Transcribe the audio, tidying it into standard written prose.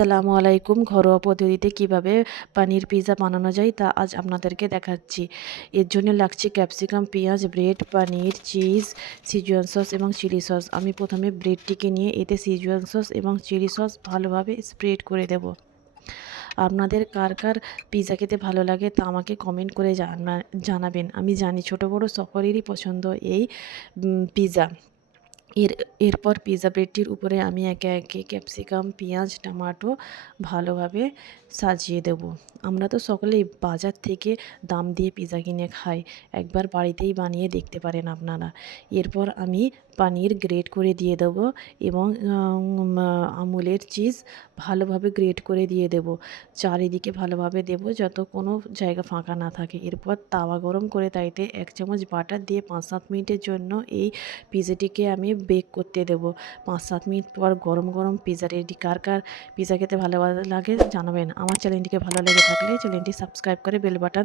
আসসালামু আলাইকুম। ঘরোয়া পদ্ধতিতে কিভাবে পানির পিৎজা বানানো যায় তা আজ আপনাদেরকে দেখাচ্ছি। এর জন্য লাগছে ক্যাপসিকাম, পেঁয়াজ, ব্রেড, পানির, চিজ, সিজুয়ান সস এবং চিলি সস। আমি প্রথমে ব্রেডটিকে নিয়ে এতে সিজুয়ান সস এবং চিলি সস ভালোভাবে স্প্রেড করে দেব। আপনাদের কার কার পিৎজা খেতে ভালো লাগে তা আমাকে কমেন্ট করে জানাবেন। আমি জানি ছোট বড় সকলেরই পছন্দ এই পিৎজা। এরপর পিৎজা ব্রেডটির উপরে আমি একে একে ক্যাপসিকাম, পেঁয়াজ, টমেটো ভালোভাবে সাজিয়ে দেব। আমরা তো সকলেই বাজার থেকে দাম দিয়ে পিৎজা কিনে খাই, একবার বাড়িতেই বানিয়ে দেখতে পারেন আপনারা। এরপর আমি পানির গ্রেট করে দিয়ে দেব এবং আমুলের চিজ ভালোভাবে গ্রেট করে দিয়ে দেব। চারিদিকে ভালোভাবে দেব যত কোনো জায়গা ফাঁকা না থাকে। এরপর তাওয়া গরম করে তাইতে 1 চামচ বাটার দিয়ে 5-7 মিনিটের জন্য এই পিৎজাটিকে আমি বেক করতে দেব। 5-7 মিনিট পর গরম গরম পিৎজা রেডি। কার কার পিৎজা খেতে ভালো লাগে জানাবেন। আমার চ্যানেলটিকে ভালো লেগে থাকলে চ্যানেলটি সাবস্ক্রাইব করে বেল বাটন